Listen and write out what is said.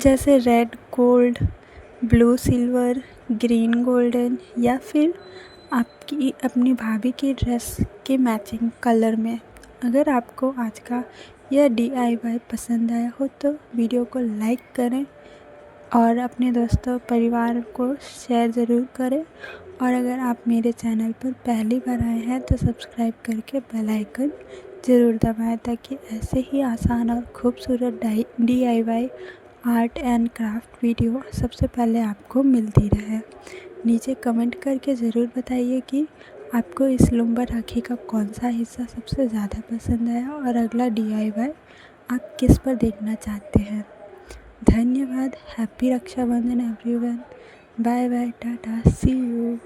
जैसे red gold, blue silver, green golden या फिर आपकी अपनी भाभी की ड्रेस के मैचिंग कलर में। अगर आपको आज का यह DIY पसंद आया हो तो वीडियो को लाइक करें और अपने दोस्तों परिवार को शेयर ज़रूर करें। और अगर आप मेरे चैनल पर पहली बार आए हैं तो सब्सक्राइब करके बेल आइकन ज़रूर दबाएं ताकि ऐसे ही आसान और खूबसूरत DIY art and craft video सबसे पहले आपको मिलती रहे। नीचे कमेंट करके ज़रूर बताइए कि आपको इस लुम्बर राखी का कौन सा हिस्सा सबसे ज़्यादा पसंद आया और अगला DIY आप किस पर देखना चाहते हैं। धन्यवाद। Happy Rakshabandhan everyone. Bye bye, tata, see you.